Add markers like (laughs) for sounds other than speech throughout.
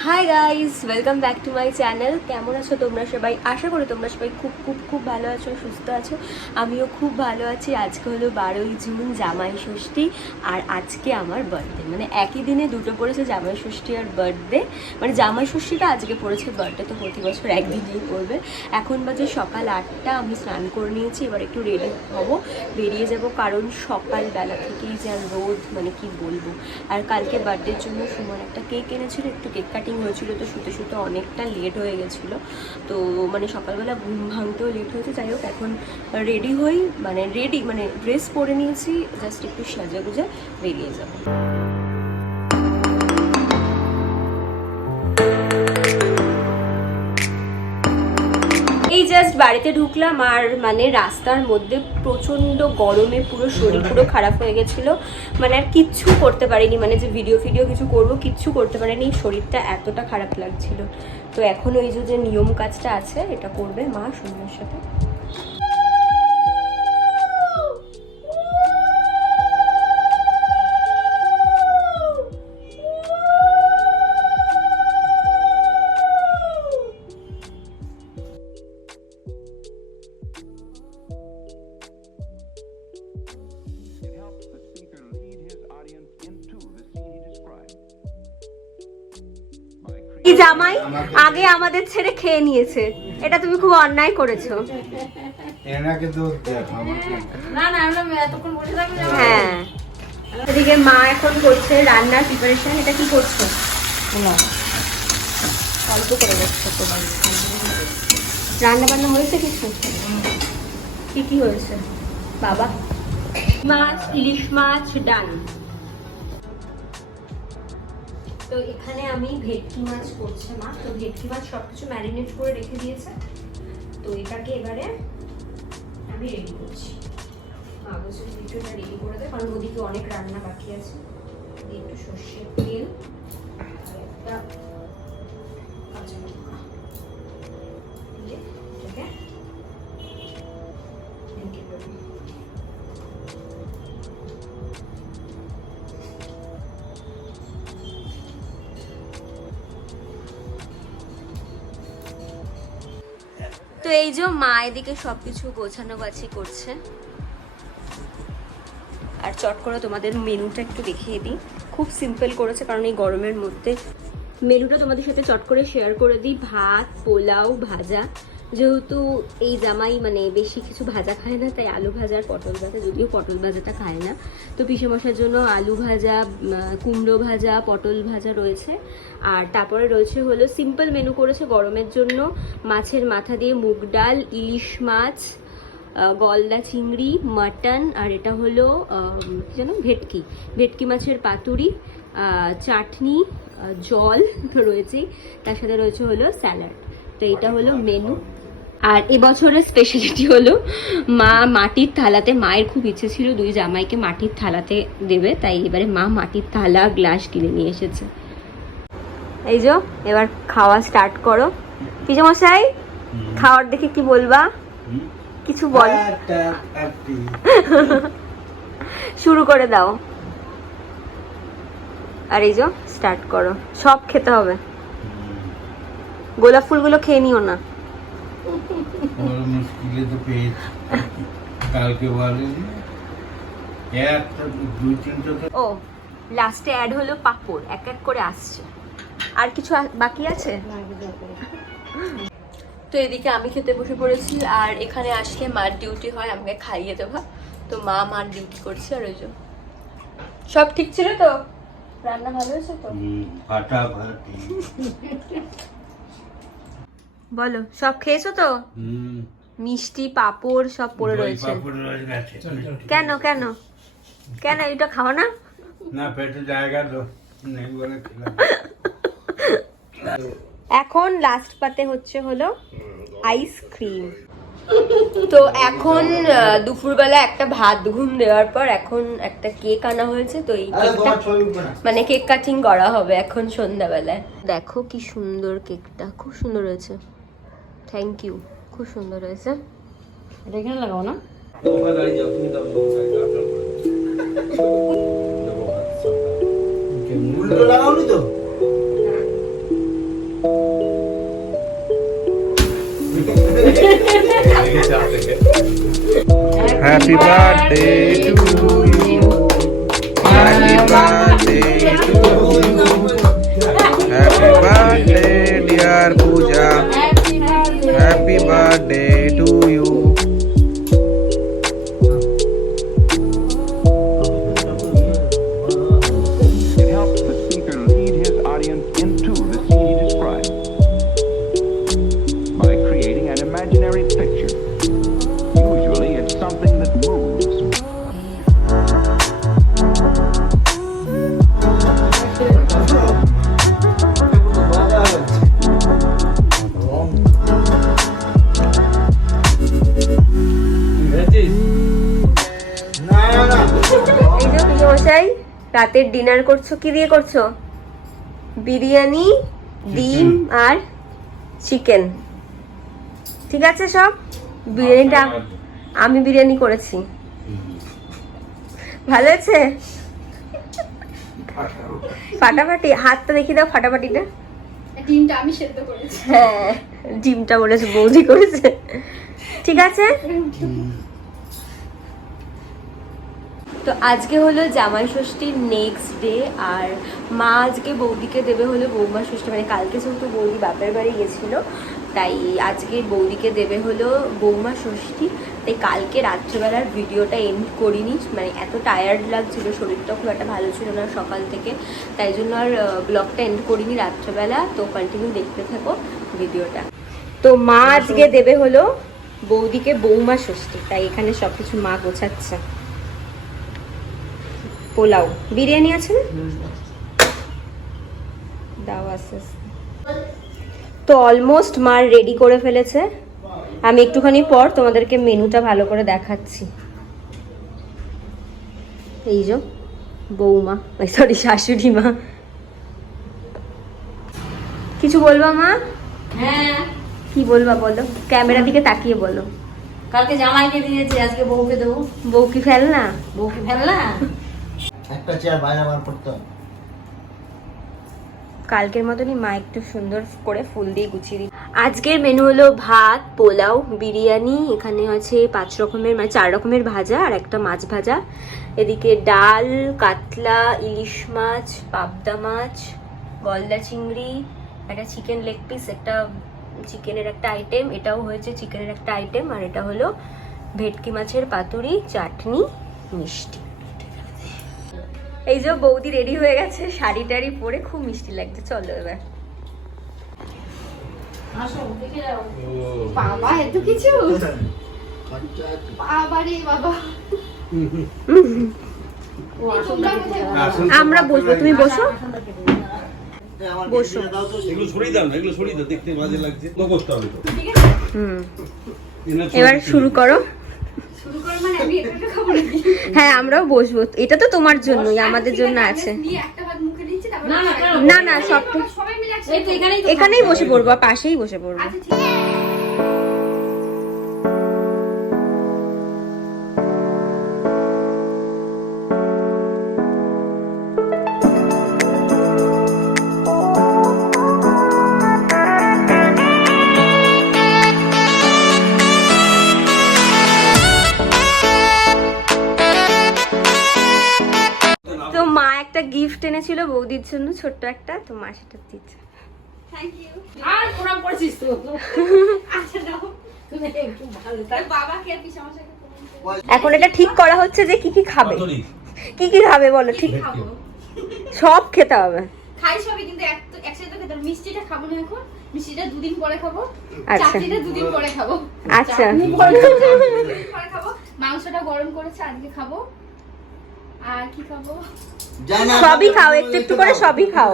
Hi guys welcome back to my channel কেমন আছো তোমরা সবাই? আশা করি তোমরা সবাই খুব খুব খুব ভালো আছো, সুস্থ আছো। আমিও খুব ভালো আছি। আজকে হলো বারোই জুন, জামাই ষষ্ঠী আর আজকে আমার বার্থডে মানে একই দিনে দুটো পড়েছে, জামাই ষষ্ঠী আর বার্থডে মানে জামাই ষষ্ঠীটা আজকে পড়েছে বার্থডে তো প্রতি বছর একদিনেই পড়বে। এখন বাজে সকাল আটটা, আমি স্নান করে নিয়েছি, এবার একটু রেডি হব। বেরিয়ে যাব কারণ সকালবেলা থেকেই যা রোদ মানে কি বলব? আর কালকে বার্থডের জন্য সুমন একটা কেক এনেছিল, একটু কেক কাটিং হয়েছিল তো শুতে শুতে অনেকটা লেট হয়ে গেছিল। তো মানে সকালবেলা ঘুম ভাঙতেও লেট হয়েছে। যাই হোক, এখন রেডি হই মানে রেডি মানে ড্রেস পরে নিয়েছি জাস্ট একটু সাজা গুজা বেরিয়ে যাব। বাড়িতে ঢুকলাম আর মানে রাস্তার মধ্যে প্রচণ্ড গরমে পুরো শরীর পুরো খারাপ হয়ে গেছিল। মানে আর কিচ্ছু করতে পারিনি মানে যে ভিডিও ফিডিও কিছু করব কিচ্ছু করতে পারিনি, শরীরটা এতটা খারাপ লাগছিল। তো এখন ওই যে নিয়ম কাজটা আছে, এটা করবে মা সুন্দর সাথে। এই জামাই? আগে আমাদের ছেড়ে খেয়ে নিয়েছে। এটা তুমি খুব অন্যায় করেছ। হ্যাঁ। এদিকে মা এখন করছে রান্নার প্রিপারেশন এটা কি করছ? অল্প করে রান্না বান্না হয়েছে কিছু? কি কি হয়েছে? বাবা? মাছ ইলিশ মাছ ডাল। তো এখানে আমি ভেটকি মাছ করছে মা। তো ভেটকি মাছ সব কিছু ম্যারিনেট করে রেখে দিয়েছে। তো এটাকে এবারে আমি রেডি করছি। একটু এটা রেডি করে দেয় কারণ ওদিকে অনেক রান্না বাকি আছে। একটু সর্ষের তেল একটা তো এই যে মা এদিকে সবকিছু গোছানো গাছি করছে। আর চট করে তোমাদের মেনুটা একটু দেখিয়ে দিই। খুব সিম্পল করেছে, কারণ এই গরমের মধ্যে। মেনুটা তোমাদের সাথে চট করে শেয়ার করে দিই। ভাত, পোলাও, ভাজা। যেহেতু এই জামাই মানে বেশি কিছু ভাজা খায় না, তাই আলু ভাজা আর পটল ভাজা, যদিও পটল ভাজাটা খায় না। তো মশার জন্য আলু ভাজা কুমড়ো ভাজা, পটল ভাজা রয়েছে। আর তারপরে রয়েছে হলো সিম্পল মেনু করেছে গরমের জন্য। মাছের মাথা দিয়ে মুগ ডাল, ইলিশ মাছ গলদা চিংড়ি, মাটন, আর এটা হলো যেন, ভেটকি। ভেটকি মাছের পাতুরি চাটনি জল তো রয়েছেই তার সাথে রয়েছে হলো স্যালাড। তো এটা হলো মেনু আর এবছরের স্পেশালিটি হলো মা মাটির থালাতে মায়ের খুব ইচ্ছে ছিল দুই জামাইকে মাটির থালাতে দেবে তাই এবারে মা মাটির থালা গ্লাস কিনে নিয়ে এসেছে। এই যে এবার খাওয়া স্টার্ট করো। পিজে মশাই খাওয়ার দেখে কি বলবা? কিছু বল। শুরু করে দাও। আর এই যে স্টার্ট করো। সব খেতে হবে। গোলাপ ফুলগুলো খেয়ে নিও না। ওর মুশকিলে তো পেয়েছি। কালকে বলেনি একটা দুই তিনটা তো ও লাস্টে অ্যাড হলো পাপড় এক এক করে আসছে। আর কিছু বাকি আছে? তো এদিকে আমি খেতে বসে পড়েছি আর এখানে আসলে মার ডিউটি হয় আমাকে খাইয়ে দেবা তো মা মার ডিউটি করছে আর ওই যে সব ঠিক ছিল তো? রান্না ভালো হয়েছে তো? ফাটাফাটি বলো সব খেয়েছো তো? মিষ্টি পাপড় সব পড়ে রয়েছে। কেন কেন? কেন এটা খাও না? না পেটে জায়গা তো নেই বলে এখন লাস্ট পাতে হচ্ছে হলো আইসক্রিম তো এখন দুপুরবেলা একটা ভাত ঘুম দেওয়ার পর এখন একটা কেক আনা হয়েছে তো এই কেকটা মানে কেক কাটিং করা হবে এখন সন্ধ্যাবেলায়। দেখো কি সুন্দর কেকটা খুব সুন্দর হয়েছে। থ্যাংক ইউ খুব সুন্দর হয়েছে এখানে লাগাও না Happy birthday to you. Happy birthday to you. রাতের ডিনার করছ কি দিয়ে করছ? বিরিয়ানি ডিম আর চিকেন। ঠিক আছে সব? বিরিয়ানিটা আমি বিরিয়ানি করেছি। ভালো আছে? ফাটাফাটি হাতটা দেখিয়ে দাও ফাটাফাটিটা। ডিমটা আমি সেদ্ধ করেছি। হ্যাঁ ডিমটা বলেছে বৌদি করেছে। ঠিক আছে? তো আজকে হলো জামাই ষষ্ঠীর নেক্সট ডে আর মা আজকে বৌদিকে দেবে হলো বৌমা ষষ্ঠী। মানে কালকে যেহেতু বৌদি বাপের বাড়ি গেছিল, তাই আজকে বৌদিকে দেবে হলো বৌমা ষষ্ঠী। তাই কালকে রাত্রেবেলার ভিডিওটা এন্ড করিনি। মানে এত টায়ার্ড লাগছিল শরীরটা খুব একটা ভালো ছিল না সকাল থেকে। তাই জন্য আর ব্লগটা এন্ড করিনি রাত্রেবেলা। তো কন্টিনিউ দেখতে থাকো ভিডিওটা। তো মা আজকে দেবে হলো বৌদিকে বৌমা ষষ্ঠী। তাই এখানে সব কিছু মা গোছাচ্ছে। পোলাও। বিরিয়ানি আছে না? দাও আস্তে আস্তে। তো অলমোস্ট মার রেডি করে ফেলেছে। আমি একটুখানি পর তোমাদেরকে মেনুটা ভালো করে দেখাচ্ছি। এই যে বৌমা সরি শাশুড়ি মা। কিছু বলবা মা? হ্যাঁ। কি বলবা বলো? ক্যামেরা দিকে তাকিয়ে বলো। কালকে জামাইকে দিয়েছি আজকে বউকে দেবো। বউ কি ফেল না বউকে ফেললা একটা চেয়ার বাইরে বার করতে হবে। কালকের মতনই মা একটু সুন্দর করে ফুল দিয়ে গুছিয়ে দিই আজকের মেনু হলো ভাত, পোলাও, বিরিয়ানি, এখানে আছে পাঁচ রকমের মানে চার রকমের ভাজা আর একটা মাছ ভাজা। এদিকে ডাল, কাতলা, ইলিশ মাছ, পাবদা মাছ, গলদা চিংড়ি, একটা চিকেন লেগ পিস একটা চিকেনের একটা আইটেম এটাও হয়েছে চিকেনের একটা আইটেম আর এটা হলো ভেটকি মাছের পাতুরি, চাটনি, মিষ্টি। এই যে বৌদি রেডি হয়ে গেছে শাড়ি টাড়ি পরে খুব মিষ্টি লাগছে। চলো এবার। বাবা এত কিছু? বাবা আমরা বসবো তুমি বসো? বসো। বিছানা দাও তো এগুলো সরিয়ে দাও না এগুলো সরিয়ে দাও দেখতে বাজে লাগছে। তো করতে হবে তো। হুম। এবার শুরু করো। হ্যাঁ আমরাও বসবো। এটা তো তোমার জন্যই আমাদের জন্য আছে। না, না, সব এখানেই এখানেই বসে পড়ব পাশেই বসে পড়ব। একটা গিফট এনেছিল বৌদির জন্য ছোট্ট একটা তো মা সেটা দিচ্ছে। থ্যাংক ইউ আর প্রণাম করেছিস তো। আচ্ছা এখন এটা ঠিক করা হচ্ছে যে কি কি খাবে? কি কি খাবে বলো ঠিক? খাব? সব খেতে হবে। খাই সবই কিন্তু একসাথে খেতে মিষ্টিটা খাব না এখন। মিষ্টিটা দুদিন পরে খাব। আচ্ছা। চাটনিটা দুদিন পরে খাব। আচ্ছা। পরে খাব। মাংসটা গরম করেছে আজকে খাব। আর কি খাব? সবই খাও একটু একটু করে সবই খাও।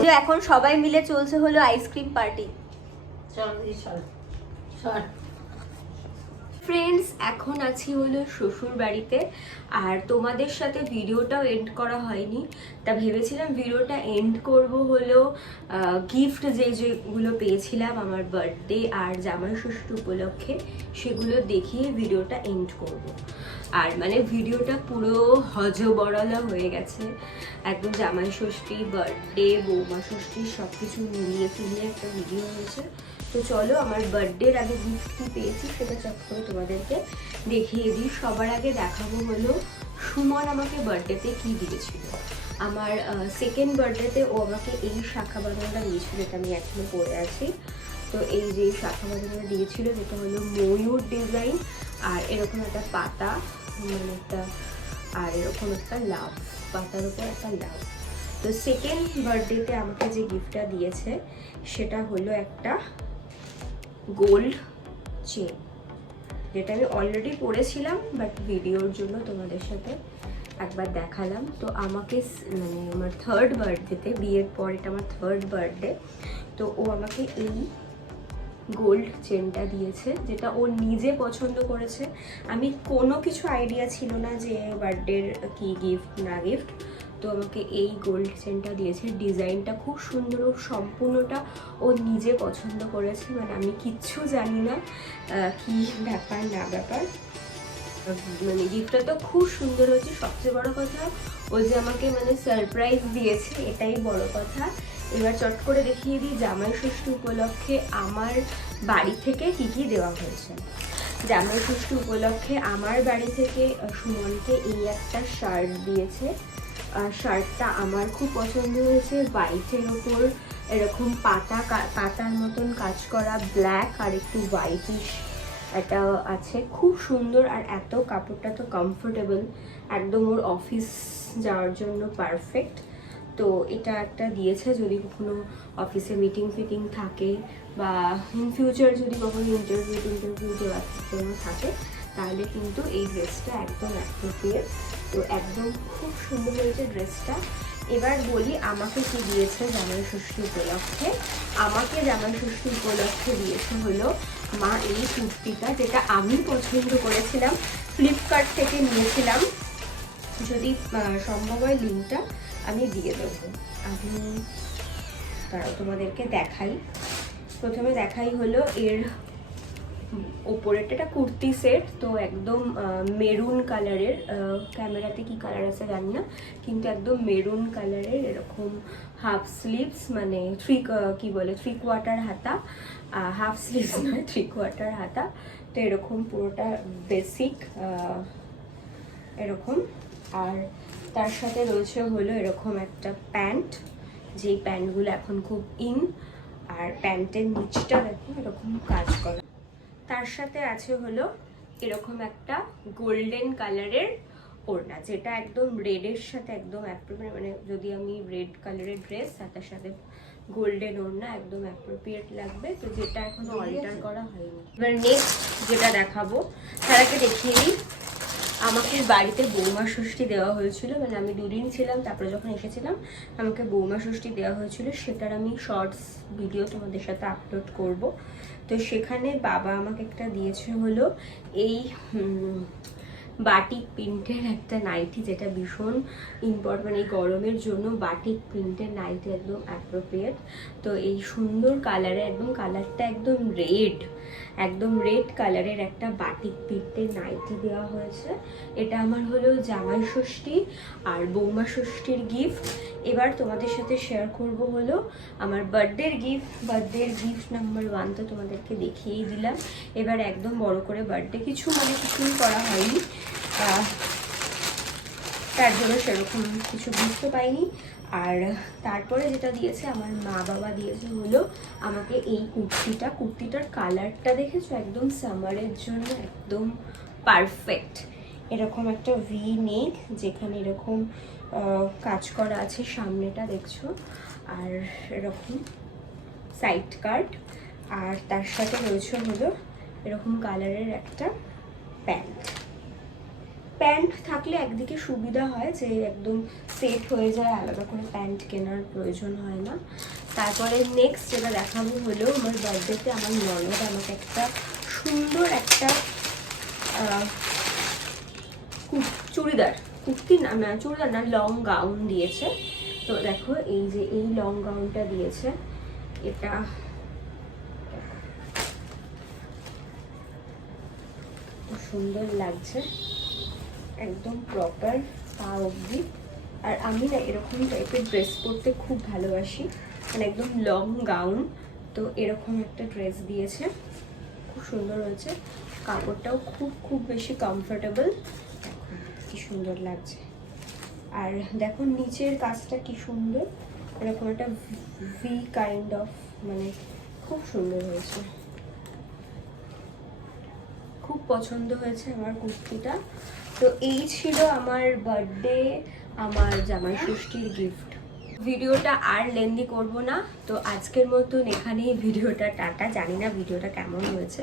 যে এখন সবাই মিলে চলছে হলো আইসক্রিম পার্টি। চল চল। চল। ফ্রেন্ডস এখন আছি হলো শ্বশুর বাড়িতে। আর তোমাদের সাথে ভিডিওটাও এন্ড করা হয়নি। তা ভেবেছিলাম ভিডিওটা এন্ড করব হলো গিফট যে যেগুলো পেয়েছিলাম আমার বার্থডে আর জামাই ষষ্ঠী উপলক্ষে, সেগুলো দেখিয়ে ভিডিওটা এন্ড করব। আর মানে ভিডিওটা পুরো হজবরলা হয়ে গেছে। একদম জামাই ষষ্ঠী বার্থডে বৌমা ষষ্ঠী সব কিছু মিলিয়ে ফিলিয়ে একটা ভিডিও হয়েছে। তো চলো, আমার বার্থডের আগে গিফট কী পেয়েছি সেটা চট করে তোমাদেরকে দেখিয়ে দিই। সবার আগে দেখাবো হলো, সুমন আমাকে বার্থডেতে কী দিয়েছিল। আমার সেকেন্ড বার্থডেতে ও আমাকে এই শাখা বাঁধানোটা দিয়েছিল, যেটা আমি এখনও পরে আছি। তো এই যে শাখা বাঁধানোটা দিয়েছিল, যেটা হলো ময়ূর ডিজাইন আর এরকম একটা পাতা মানে একটা, আর এরকম একটা লাভ পাতার উপর একটা লাভ তো সেকেন্ড বার্থডেতে আমাকে যে গিফটটা দিয়েছে, সেটা হলো একটা গোল্ড চেন যেটা আমি অলরেডি পরেছিলাম বাট ভিডিওর জন্য তোমাদের সাথে একবার দেখালাম। তো আমাকে মানে আমার থার্ড বার্থডেতে বিয়ের পর এটা আমার থার্ড বার্থডে তো ও আমাকে এই গোল্ড চেনটা দিয়েছে, যেটা ও নিজে পছন্দ করেছে। আমি কোনো কিছু আইডিয়া ছিল না যে বার্থডের কি গিফট না গিফট তো আমাকে এই গোল্ড চেনটা দিয়েছে। ডিজাইনটা খুব সুন্দর ও সম্পূর্ণটা ও নিজে পছন্দ করেছে মানে আমি কিচ্ছু জানি না কি ব্যাপার, না ব্যাপার। মানে গিফটটা তো খুব সুন্দর হয়েছে। সবচেয়ে বড় কথা ও যে আমাকে মানে সারপ্রাইজ দিয়েছে, এটাই বড় কথা। এবার চট করে দেখিয়ে দিই জামাই ষষ্ঠী উপলক্ষে আমার বাড়ি থেকে কি কি দেওয়া হয়েছে। জামাই ষষ্ঠী উপলক্ষে আমার বাড়ি থেকে সুমনকে এই একটা শার্ট দিয়েছে। শার্টটা আমার খুব পছন্দ হয়েছে। হোয়াইটের ওপর এরকম পাতা পাতার মতন কাজ করা ব্ল্যাক আর একটু হোয়াইটিশ এটা আছে। খুব সুন্দর আর এত কাপড়টা তো কমফোর্টেবল একদম ওর অফিস যাওয়ার জন্য পারফেক্ট তো এটা একটা দিয়েছে যদি কখনো অফিসে মিটিং ফিটিং থাকে বা ইন ফিউচার যদি কখনো ইন্টারভিউ ইন্টারভিউ দেওয়ার জন্য থাকে, তাহলে কিন্তু এই ড্রেসটা একদম অ্যাপ্রোপ্রিয়েট তো একদম খুব সুন্দর হয়েছে ড্রেসটা। এবার বলি আমাকে কি দিয়েছে জামাই ষষ্ঠী উপলক্ষে। আমাকে জামাই ষষ্ঠী উপলক্ষে দিয়েছে হলো মা এই কুর্তিটা যেটা আমি পছন্দ করেছিলাম ফ্লিপকার্ট থেকে নিয়েছিলাম। যদি সম্ভব হয় লিঙ্কটা আমি দিয়ে দেবো। আমি তারা তোমাদেরকে দেখাই। প্রথমে দেখাই হলো এর ওপরেরটা একটা কুর্তি সেট তো একদম মেরুন কালারের ক্যামেরাতে কি কালার আছে জানি না, কিন্তু একদম মেরুন কালারের এরকম হাফ স্লিভস মানে থ্রি কি বলে থ্রি কোয়ার্টার হাতা হাফ স্লিভস (laughs) নয় থ্রি কোয়ার্টার হাতা, তো এরকম পুরোটা বেসিক এরকম। আর তার সাথে রয়েছে হলো এরকম একটা প্যান্ট যেই প্যান্টগুলো এখন খুব ইন আর প্যান্টের নিচটা দেখো এরকম কাজ করা। তার সাথে আছে হলো এরকম একটা গোল্ডেন কালারের ওড়না যেটা একদম রেডের সাথে একদম অ্যাপ্রোপ্রিয়েট মানে যদি আমি রেড কালারের ড্রেস তার সাথে গোল্ডেন ওড়না একদম অ্যাপ্রোপ্রিয়েট লাগবে। তো যেটা এখনও অল্টার করা হয়নি। এবার নেক্সট যেটা দেখাবো তার আগে দেখিয়ে দিই। আমাকে বাড়িতে বৌমা ষষ্ঠী দেওয়া হয়েছিল মানে আমি দুদিন ছিলাম তারপরে যখন এসেছিলাম আমাকে বৌমা ষষ্ঠী দেওয়া হয়েছিল সেটার আমি শর্টস ভিডিও তোমাদের সাথে আপলোড করব। তো সেখানে বাবা আমাকে একটা দিয়েছে হলো এই বাটিক প্রিন্টের একটা নাইটি যেটা ভীষণ ইম্পর্ট মানে এই গরমের জন্য বাটিক প্রিন্টের নাইটি একদম অ্যাপ্রোপ্রিয়েট তো এই সুন্দর কালারে একদম কালারটা একদম রেড একদম রেড কালারের একটা বাটিক পিঠতে নাইটি দেওয়া হয়েছে। এটা আমার হলো জামাই ষষ্ঠী আর বৌমা ষষ্ঠীর গিফট এবার তোমাদের সাথে শেয়ার করব হলো আমার বার্থডের গিফট বার্থডের গিফট নাম্বার ওয়ান তো তোমাদেরকে দেখিয়েই দিলাম। এবার একদম বড় করে বার্থডে কিছু মানে কিছুই করা হয়নি। তার জন্য সেরকম কিছু বুঝতে পাইনি আর তারপরে যেটা দিয়েছে, আমার মা বাবা দিয়েছে হলো আমাকে এই কুর্তিটা। কুর্তিটার কালারটা দেখেছ? একদম সামারের জন্য একদম পারফেক্ট। এরকম একটা ভি নেক, যেখানে এরকম কাজ করা আছে সামনেটা দেখছ? আর এরকম সাইড কাট আর তার সাথে রয়েছে হলো এরকম কালারের একটা প্যান্ট। প্যান্ট থাকলে একদিকে সুবিধা হয় যে একদম সেট হয়ে যায়, আলাদা করে প্যান্ট কেনার প্রয়োজন হয় না। তারপরে নেক্সট যেটা দেখাবো হলো আমার বার্থডেতে আমার ননদ আমাকে একটা সুন্দর একটা চুড়িদার, কুর্তি না না, চুড়িদার না লং গাউন দিয়েছে। তো দেখো এই যে এই লং গাউনটা দিয়েছে। এটা সুন্দর লাগছে। একদম প্রপার পা অবধি। আর আমি না এরকম টাইপের ড্রেস পরতে খুব ভালোবাসি। মানে একদম লং গাউন তো এরকম একটা ড্রেস দিয়েছে। খুব সুন্দর হয়েছে। কাপড়টাও খুব খুব বেশি কমফোর্টেবল কি সুন্দর লাগছে। আর দেখো নিচের কাজটা কি সুন্দর। এরকম একটা ভি কাইন্ড অফ মানে খুব সুন্দর হয়েছে। খুব পছন্দ হয়েছে আমার কুর্তিটা। তো এই ছিল আমার বার্থডে আমার জামাই ষষ্ঠীর গিফট ভিডিওটা আর লেন্দি করব না, তো আজকের মতন এখানেই ভিডিওটা টাটা। জানি না ভিডিওটা কেমন হয়েছে।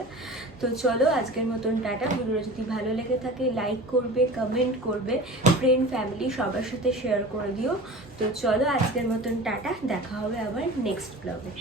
তো চলো আজকের মতন টাটা। ভিডিওটা যদি ভালো লেগে থাকে লাইক করবে কমেন্ট করবে ফ্রেন্ড ফ্যামিলি সবার সাথে শেয়ার করে দিও। তো চলো আজকের মতন টাটা। দেখা হবে আবার নেক্সট ব্লগে